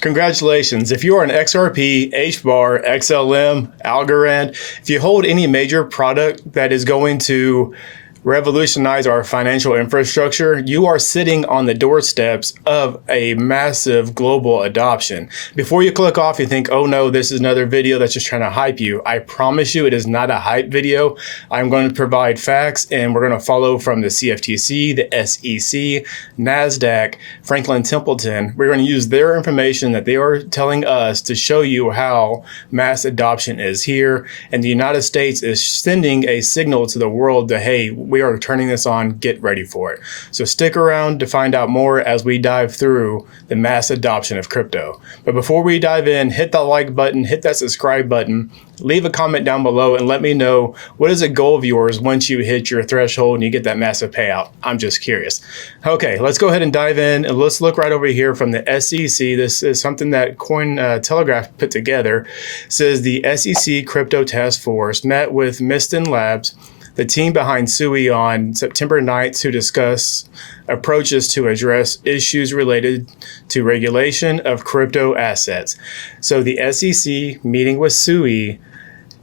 Congratulations. If you are an XRP, HBAR, XLM, Algorand, if you hold any major product that is going to revolutionize our financial infrastructure, you are sitting on the doorsteps of a massive global adoption. Before you click off, you think, oh no, this is another video that's just trying to hype you. I promise you it is not a hype video. I'm going to provide facts, and we're going to follow from the CFTC, the SEC, NASDAQ, Franklin Templeton. We're going to use their information that they are telling us to show you how mass adoption is here. And the United States is sending a signal to the world that, hey, we are turning this on, get ready for it. So stick around to find out more as we dive through the mass adoption of crypto. But before we dive in, hit that like button, hit that subscribe button, leave a comment down below and let me know what is a goal of yours once you hit your threshold and you get that massive payout. I'm just curious. Okay, let's go ahead and dive in, and let's look right over here from the SEC. This is something that Cointelegraph put together. It says the SEC Crypto Task Force met with Mysten Labs, the team behind SUI, on September 9th to discuss approaches to address issues related to regulation of crypto assets. So the SEC meeting with SUI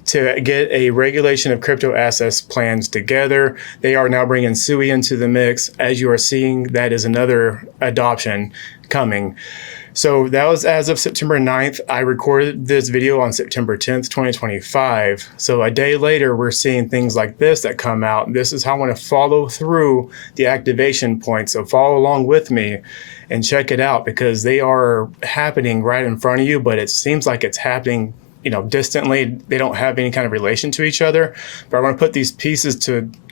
to get a regulation of crypto assets plans together. They are now bringing SUI into the mix. As you are seeing, that is another adoption coming. So that was as of September 9th. I recorded this video on September 10th, 2025. So a day later, we're seeing things like this that come out. This is how I want to follow through the activation points. So follow along with me and check it out, because they are happening right in front of you, but it seems like it's happening distantly. They don't have any kind of relation to each other, but I want to put these pieces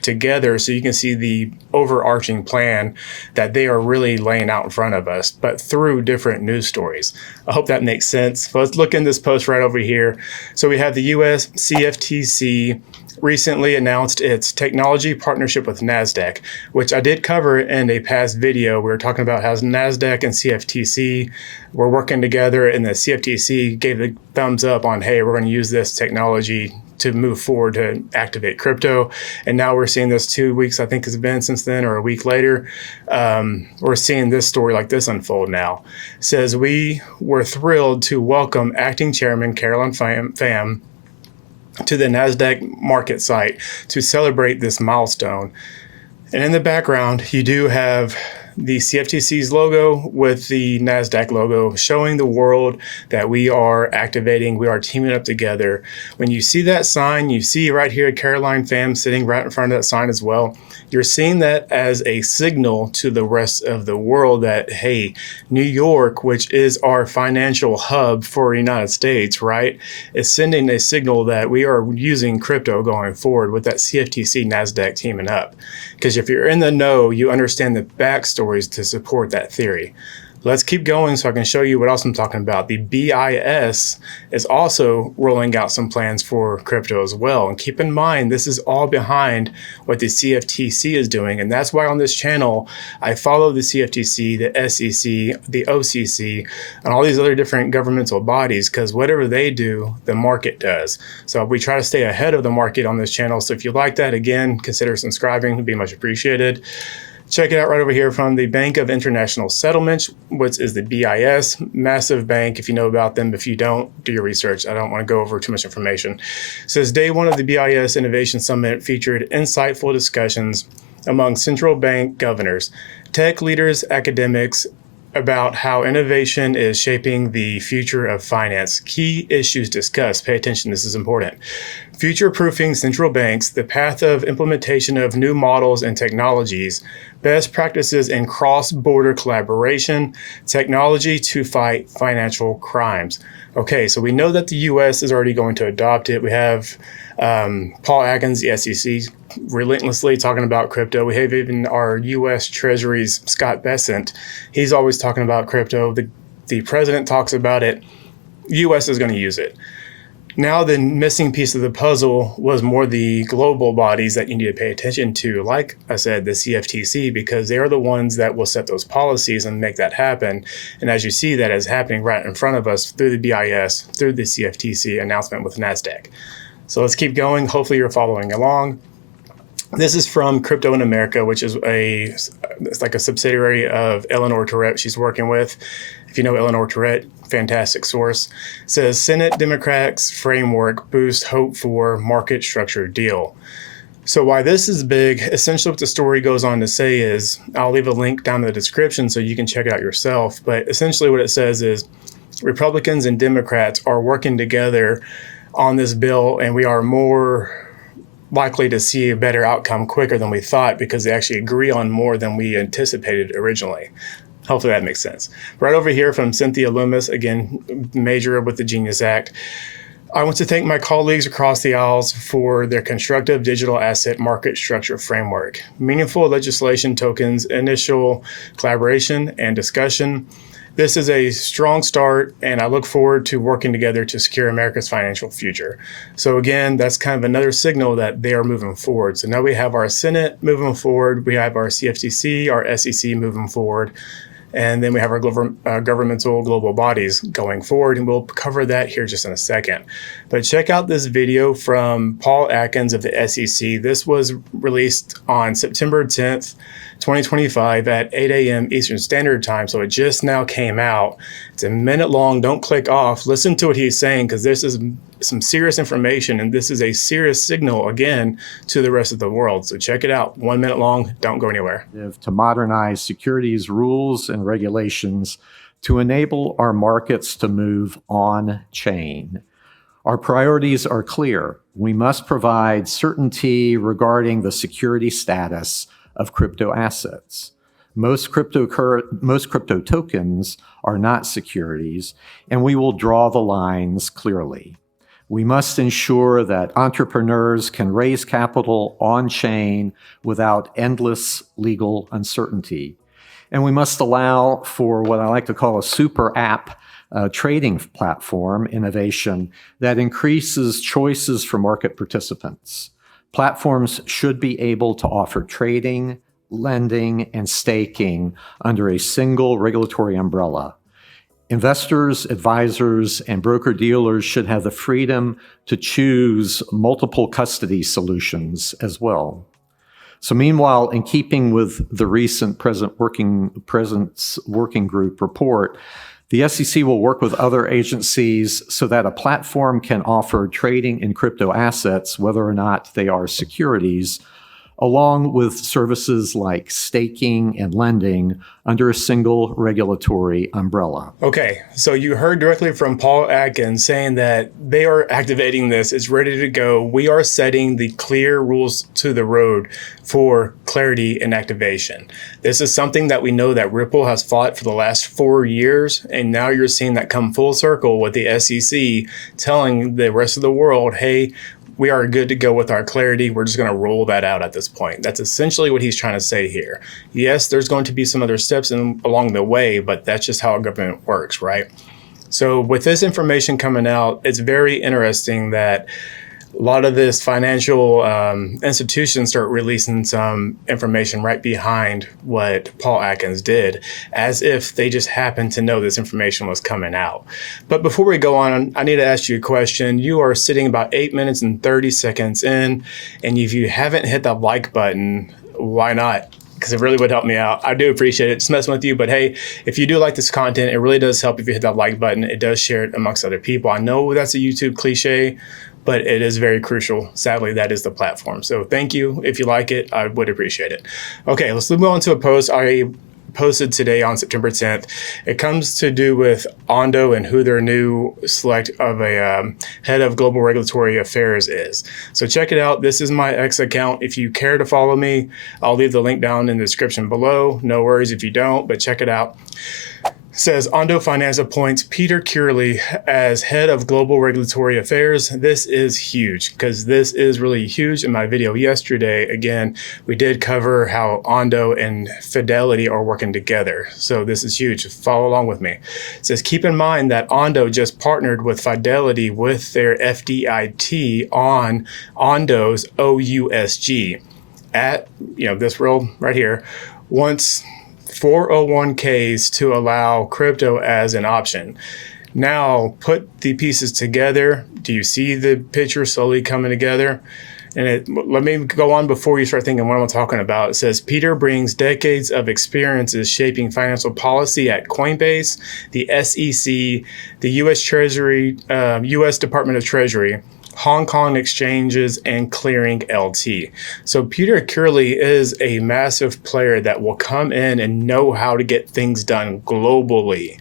together so you can see the overarching plan that they are really laying out in front of us, but through different news stories. I hope that makes sense. So let's look in this post right over here. So we have the US CFTC recently announced its technology partnership with NASDAQ, which I did cover in a past video. We were talking about how NASDAQ and CFTC were working together, and the CFTC gave the thumbs up on, hey, we're going to use this technology to move forward to activate crypto. And now we're seeing this 2 weeks, I think it's been since then, or a week later. We're seeing this story like this unfold now. It says, we were thrilled to welcome Acting Chairman Caroline Pham to the NASDAQ market site to celebrate this milestone. And in the background, you do have the CFTC's logo with the NASDAQ logo, showing the world that we are activating, we are teaming up together. When you see that sign, you see right here Caroline Pham sitting right in front of that sign as well. You're seeing that as a signal to the rest of the world that, hey, New York, which is our financial hub for the United States, right, is sending a signal that we are using crypto going forward with that CFTC NASDAQ teaming up. Because if you're in the know, you understand the backstories to support that theory. Let's keep going so I can show you what else I'm talking about. The BIS is also rolling out some plans for crypto as well. And keep in mind, this is all behind what the CFTC is doing. And that's why on this channel, I follow the CFTC, the SEC, the OCC, and all these other different governmental bodies, because whatever they do, the market does. So we try to stay ahead of the market on this channel. So if you like that, again, consider subscribing. It'd be much appreciated. Check it out right over here from the Bank of International Settlements, which is the BIS, massive bank. If you know about them, if you don't, do your research. I don't want to go over too much information. It says day one of the BIS Innovation Summit featured insightful discussions among central bank governors, tech leaders, academics, about how innovation is shaping the future of finance. Key issues discussed. Pay attention, this is important. Future-proofing central banks, the path of implementation of new models and technologies, best practices in cross-border collaboration, technology to fight financial crimes. Okay, so we know that the US is already going to adopt it. We have Paul Atkins, the SEC, relentlessly talking about crypto. We have even our US Treasury's Scott Bessent. He's always talking about crypto. The president talks about it. US is going to use it. Now the missing piece of the puzzle was more the global bodies that you need to pay attention to. Like I said, the CFTC, because they are the ones that will set those policies and make that happen. And as you see, that is happening right in front of us through the BIS, through the CFTC announcement with NASDAQ. So let's keep going. Hopefully you're following along. This is from Crypto in America, which is a It's like a subsidiary of Eleanor Tourette she's working with. If you know Eleanor Tourette, fantastic source. It says Senate Democrats framework boosts hope for market structure deal. So why this is big, essentially what the story goes on to say is, I'll leave a link down in the description so you can check it out yourself. But essentially what it says is Republicans and Democrats are working together on this bill, and we are more likely to see a better outcome quicker than we thought because they actually agree on more than we anticipated originally. Hopefully that makes sense. Right over here from Cynthia Loomis, again, major with the Genius Act. I want to thank my colleagues across the aisles for their constructive digital asset market structure framework, meaningful legislation tokens, initial collaboration and discussion. This is a strong start, and I look forward to working together to secure America's financial future. So again, that's kind of another signal that they are moving forward. So now we have our Senate moving forward, we have our CFTC, our SEC moving forward, and then we have our governmental global bodies going forward, and we'll cover that here just in a second. But check out this video from Paul Atkins of the SEC. This was released on September 10th, 2025 at 8 a.m. Eastern Standard Time. So it just now came out. It's a minute long. Don't click off. Listen to what he's saying, because this is some serious information, and this is a serious signal, again, to the rest of the world. So check it out. 1 minute long. Don't go anywhere. To modernize securities rules and regulations to enable our markets to move on chain. Our priorities are clear. We must provide certainty regarding the security status of crypto assets. Most crypto tokens are not securities, and we will draw the lines clearly. We must ensure that entrepreneurs can raise capital on-chain without endless legal uncertainty. And we must allow for what I like to call a super app trading platform innovation that increases choices for market participants. Platforms should be able to offer trading, lending, and staking under a single regulatory umbrella. Investors, advisors, and broker-dealers should have the freedom to choose multiple custody solutions as well. So meanwhile, in keeping with the recent Presence Working Group report, the SEC will work with other agencies so that a platform can offer trading in crypto assets, whether or not they are securities, along with services like staking and lending under a single regulatory umbrella. Okay, so you heard directly from Paul Atkins saying that they are activating this. It's ready to go. We are setting the clear rules to the road for clarity and activation. This is something that we know that Ripple has fought for the last 4 years, and now you're seeing that come full circle with the SEC telling the rest of the world, hey, we are good to go with our clarity. We're just going to roll that out at this point. That's essentially what he's trying to say here. Yes, there's going to be some other steps along the way, but that's just how a government works, right? So with this information coming out, it's very interesting that a lot of this financial institutions start releasing some information right behind what Paul Atkins did, as if they just happened to know this information was coming out. But before we go on, I need to ask you a question. You are sitting about 8 minutes and 30 seconds in, and if you haven't hit that like button, why not? Because it really would help me out. I do appreciate it. Just messing with you. But hey, if you do like this content, it really does help if you hit that like button. It does share it amongst other people. I know that's a YouTube cliche, but it is very crucial. Sadly, that is the platform. So thank you. If you like it, I would appreciate it. Okay, let's move on to a post I posted today on September 10th. It comes to do with Ondo and who their new select of a head of global regulatory affairs is. So check it out. This is my X account. If you care to follow me, I'll leave the link down in the description below. No worries if you don't, but check it out. Says Ondo Finance appoints Peter Curley as head of global regulatory affairs. This is huge because this is really huge. In my video yesterday, again, we did cover how Ondo and Fidelity are working together. So this is huge. Follow along with me. It says, keep in mind that Ondo just partnered with Fidelity with their FDIT on Ondo's OUSG at, this row right here. Once 401ks to allow crypto as an option. Now put the pieces together. Do you see the picture slowly coming together? Let me go on before you start thinking what I'm talking about. It says, Peter brings decades of experiences shaping financial policy at Coinbase, the SEC, the U.S. Treasury, U.S. Department of Treasury, Hong Kong Exchanges, and Clearing LT. So Peter Curley is a massive player that will come in and know how to get things done globally.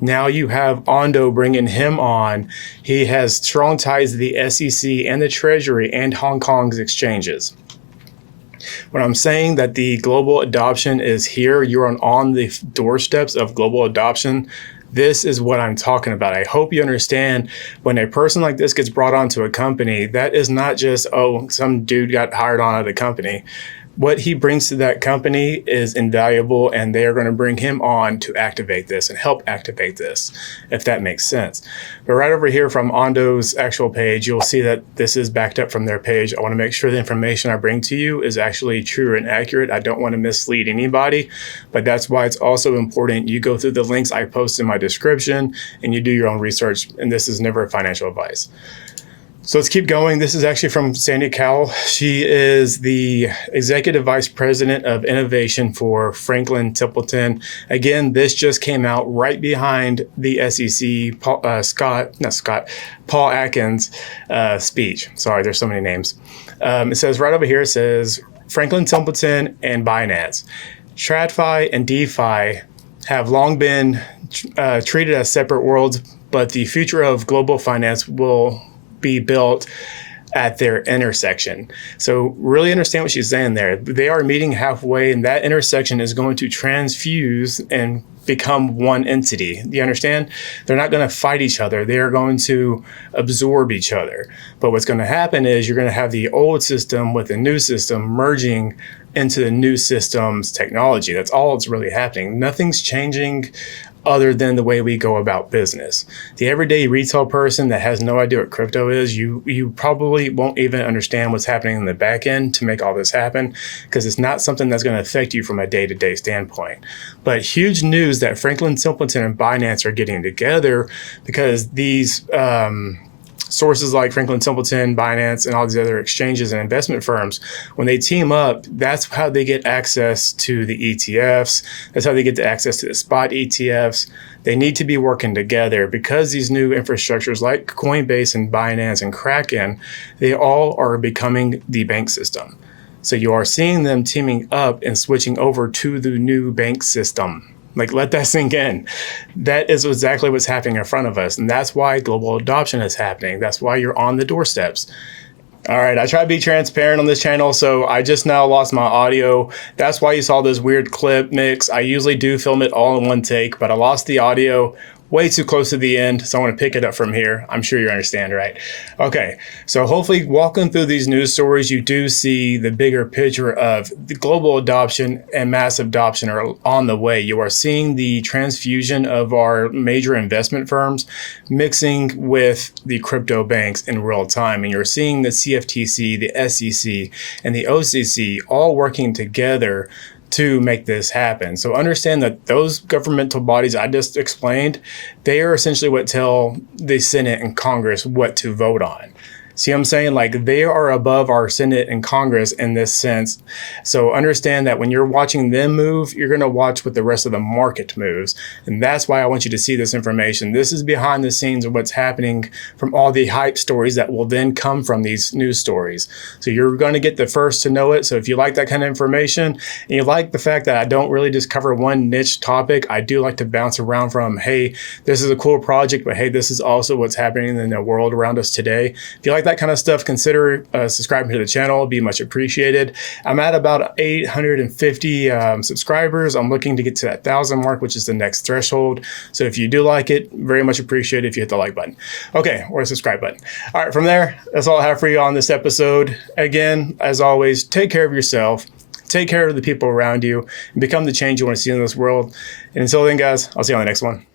Now you have Ondo bringing him on. He has strong ties to the SEC and the Treasury and Hong Kong's exchanges. When I'm saying that the global adoption is here, you're on the doorsteps of global adoption. This is what I'm talking about. I hope you understand when a person like this gets brought onto a company, that is not just, oh, some dude got hired on at a company. What he brings to that company is invaluable, and they are going to bring him on to activate this and help activate this, if that makes sense. But right over here from Ondo's actual page, you'll see that this is backed up from their page. I want to make sure the information I bring to you is actually true and accurate. I don't want to mislead anybody, but that's why it's also important you go through the links I post in my description and you do your own research, and this is never financial advice. So let's keep going. This is actually from Sandy Cowell. She is the Executive Vice President of Innovation for Franklin Templeton. Again, this just came out right behind the SEC, Paul Atkins speech. Sorry, there's so many names. It says right over here, it says Franklin Templeton and Binance. TradFi and DeFi have long been treated as separate worlds, but the future of global finance will be built at their intersection. So really understand what she's saying there. They are meeting halfway, and that intersection is going to transfuse and become one entity. Do you understand? They're not going to fight each other. They are going to absorb each other. But what's going to happen is you're going to have the old system with the new system merging into the new system's technology. That's all that's really happening. Nothing's changing other than the way we go about business. The everyday retail person that has no idea what crypto is, you probably won't even understand what's happening in the back end to make all this happen, because it's not something that's going to affect you from a day-to-day standpoint. But huge news that Franklin Templeton and Binance are getting together, because these sources like Franklin Templeton, Binance, and all these other exchanges and investment firms, when they team up, that's how they get access to the ETFs. That's how they get access to the spot ETFs. They need to be working together, because these new infrastructures like Coinbase and Binance and Kraken, they all are becoming the bank system. So you are seeing them teaming up and switching over to the new bank system. Like, let that sink in. That is exactly what's happening in front of us. And that's why global adoption is happening. That's why you're on the doorsteps. All right, I try to be transparent on this channel, so I just now lost my audio. That's why you saw this weird clip mix. I usually do film it all in one take, but I lost the audio way too close to the end, so I want to pick it up from here. I'm sure you understand, right? Okay, so hopefully walking through these news stories, you do see the bigger picture of the global adoption and massive adoption are on the way. You are seeing the transfusion of our major investment firms mixing with the crypto banks in real time, and you're seeing the CFTC, the SEC, and the OCC all working together to make this happen. So understand that those governmental bodies I just explained, they are essentially what tell the Senate and Congress what to vote on. See what I'm saying? Like, they are above our Senate and Congress in this sense. So understand that when you're watching them move, you're going to watch what the rest of the market moves. And that's why I want you to see this information. This is behind the scenes of what's happening from all the hype stories that will then come from these news stories. So you're going to get the first to know it. So if you like that kind of information, and you like the fact that I don't really just cover one niche topic, I do like to bounce around from, hey, this is a cool project, but hey, this is also what's happening in the world around us today. If you like that kind of stuff, consider subscribing to the channel. It'd be much appreciated. I'm at about 850 subscribers. I'm looking to get to that 1,000 mark, which is the next threshold. So if you do like it, very much appreciate it if you hit the like button. Okay, or the subscribe button. All right, from there, that's all I have for you on this episode. Again, as always, take care of yourself. Take care of the people around you and become the change you want to see in this world. And until then, guys, I'll see you on the next one.